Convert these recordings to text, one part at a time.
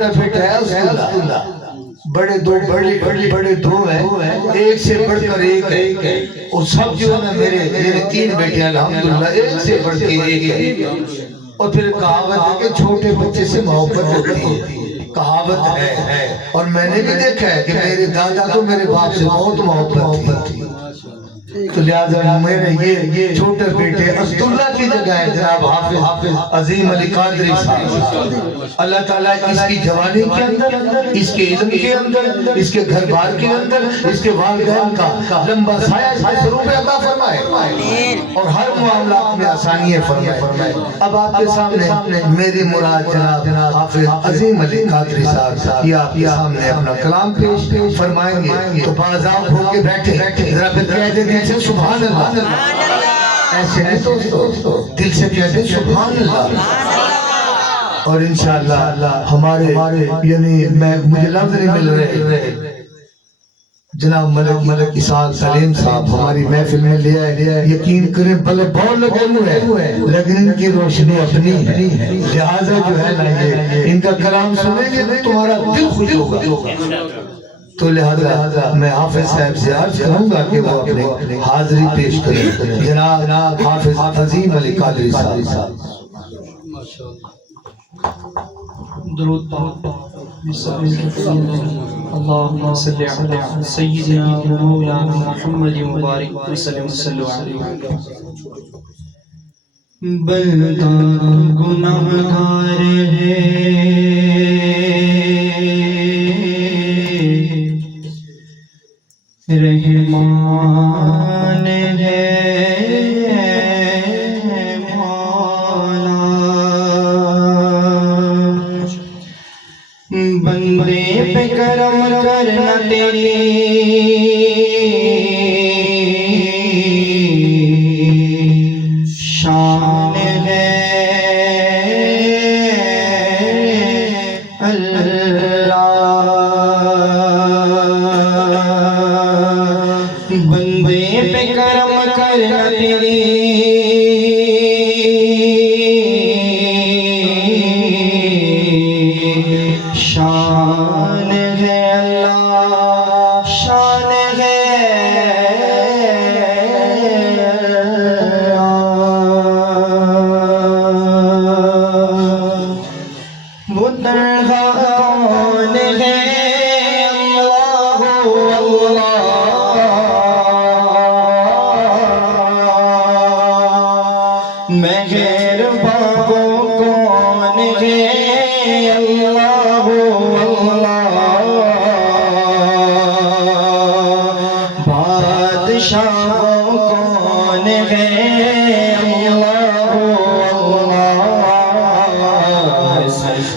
چھوٹا بیٹا ہے عبداللہ، بڑے دو ہیں، ایک سے بڑھ کر ایک ہے، اور سب جو ہے میرے 3 بیٹے ہیں الحمدللہ، ایک سے بڑھ کے ایک ہے۔ اور پھر کہاوت ہے کہ چھوٹے بچے سے محبت ہوتی ہے، کہاوت ہے، اور میں نے بھی دیکھا ہے کہ میرے دادا کو میرے باپ سے بہت محبت تھی، تو لہذا میرے یہ چھوٹے بیٹے عبداللہ کی جگہ ہے جناب حافظ عظیم علی قادری صاحب۔ اللہ تعالیٰ اس کی جوانی کے اندر، اس کے علم کے اندر، اس کے گھر بار کے اندر، اس کے والدین کا لمبا سایہ ضرور عطا فرمائے، اور ہر معاملات میں آسانیاں فرمائے۔ اب آپ کے سامنے میری مراد جناب حافظ عظیم علی قادری صاحب یہ آپ کے سامنے اپنا کلام پیش فرمائیں گے، تو باذاق ہو کے بیٹھے ذرا پھر کہہ دیں دل سے سبحان اللہ، ایسے نہیں دوستو، دل سے کہہ دیں سبحان اللہ، اور انشاءاللہ ہمارے یعنی مجھے لفظ نہیں مل رہے، جناب ملک اسحاق سلیم صاحب ہماری محفل میں لے آئے، یقین کریں بھلے بہت لگے ہوئے ہیں لیکن ان کی روشنی اپنی ہے، لہٰذا جو ہے نا یہ ان کا کلام سنیں گے تمہارا دل خوش ہوگا، تو لہذا میں حافظ صاحب سے عرض کروں گا کہ وہ اپنی حاضری پیش کریں، جناب حافظ عظیم علی قادری صاحب۔ درود اللہم صلی علی سیدنا و مولانا محمد مبارک وسلم صلی اللہ علیہ وسلم۔ بندہ گناہگار ہے رحمان ہے مولا، بندے پہ کرم کرنا تیری شان ہے بندے پہ کرم کرنا تیری شان ہے اللہ، شان ہے وہ تنہا کون ہے اللہ مہربان کون ہے اللہ بادشاہ کون ہے اللہ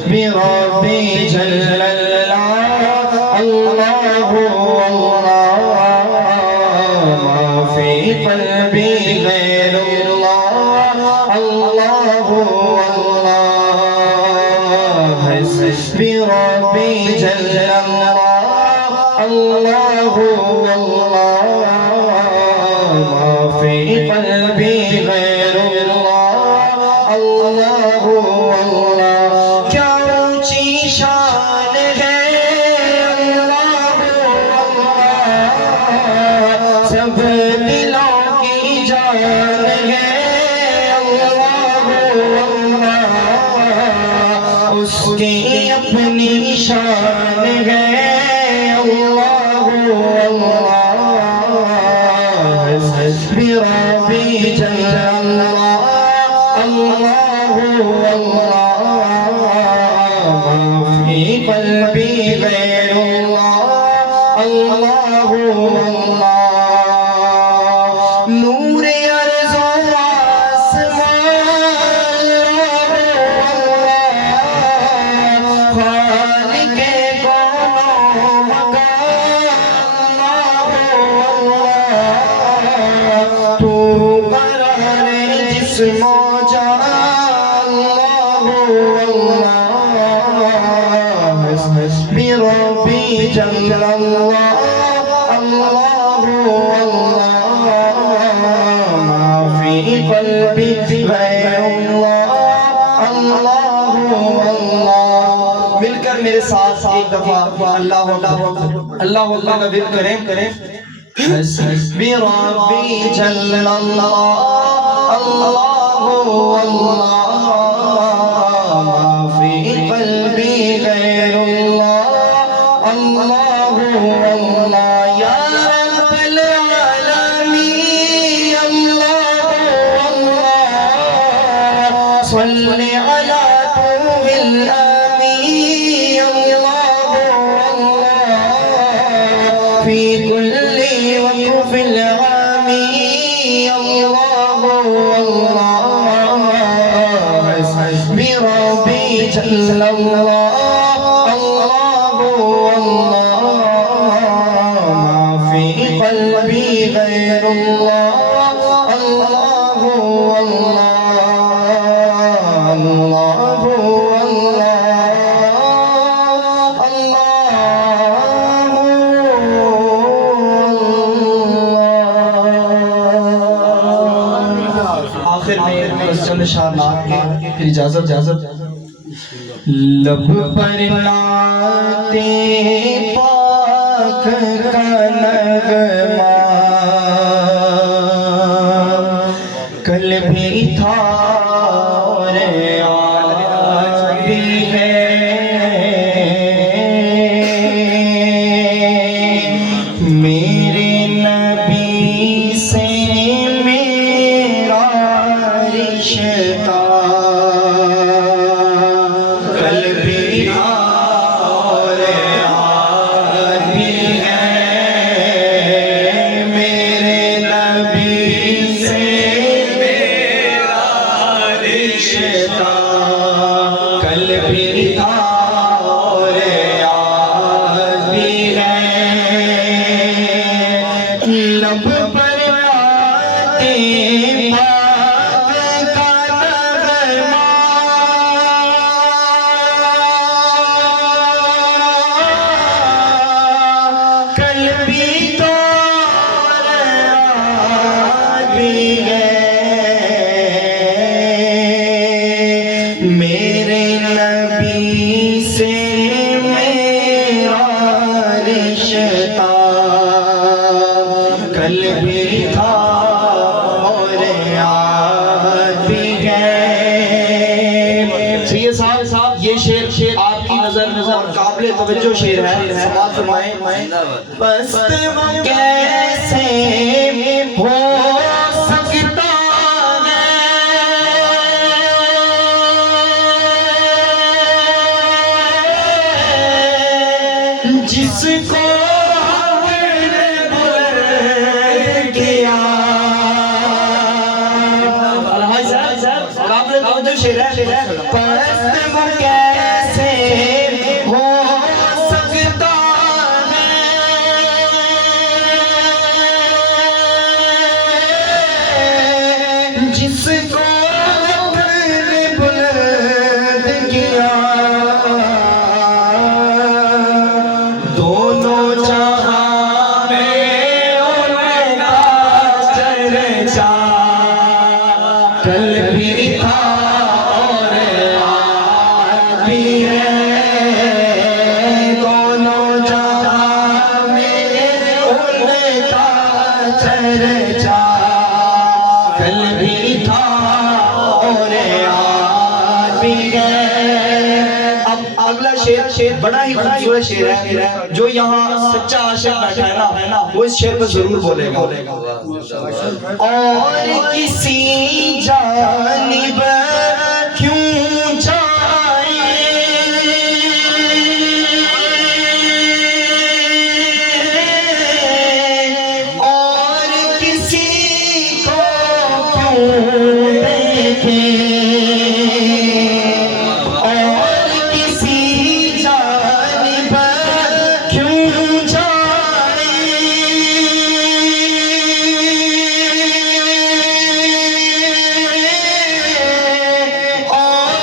بربی جل اللہ اللہ ما فی قلبی غیر اللہ بربی جل اللہ ما فی قلبی غیر اللہ کیا اونچی شان ہے اللہ سب دلوں کی جان ہے اللہ اس کی اپنی شان ہے اللہ بربی جل اللہ ما فی قلبی غیر اللہ نور ارض و آسمان خالق کون و مکان تو قرار جسم و جان بربی جل اللہ ما فی قلبی غیر اللہ مل کر میرے ساتھ ایک دفعہ اللہ اکبر اللہ اکبر کا ورد کریں حسبی ربی جل اللہ اللہ اللہ ما فی قلبی غیر اللہ اللہ اللہ یا رب العالمین اللہ اللہ صلی علی طه الامین اللہ اللہ فی کل وقف العامی اللہ اللہ حسبی ربی جل اللہ اللہ اللہ ما فی قلبی غیر اللہ اللہ اللہ اللہ آخر میں بس چند اشارات کے پھر اجازت لب پر نعت پاک کا نغمہ کل بھی تھا اور آج بھی ہے میرے نبی سے میرا رشتہ کل بھی تھا اور آج بھی ہے میرے نبی سے میرا رشتہ کل بھی تھا اور آج بھی ہے لب پر آتے پاک کا نغمہ کل بھی تو اور آج بھی ہے میرے نبی سے میرا رشتہ کل بھی تھا اور آج بھی ہے سید صاحب یہ شعر آپ کی نظر اور قابل توجہ شعر ہے سماعت فرمائیں بس وہ کیسے ہو سکتا ہے جس کو پست وہ کیسے ہو سکتا ہے جس کو اپنے بلند کیا دونوں جہاں میں ان کا چرچا کل بھی تھا دونوں جہاں میں ان کا چرچا کل بھی تھا اور آج بھی ہے اب اگلا شعر بڑا ہی خوبصورت شعر ہے جو یہاں سچا عاشق بیٹھا ہے نا وہ اس شعر پر ضرور بولے گا اور کسی جانب کیوں جائے اور کسی کو کیوں دیکھیں اور کسی جانب کیوں جائے اور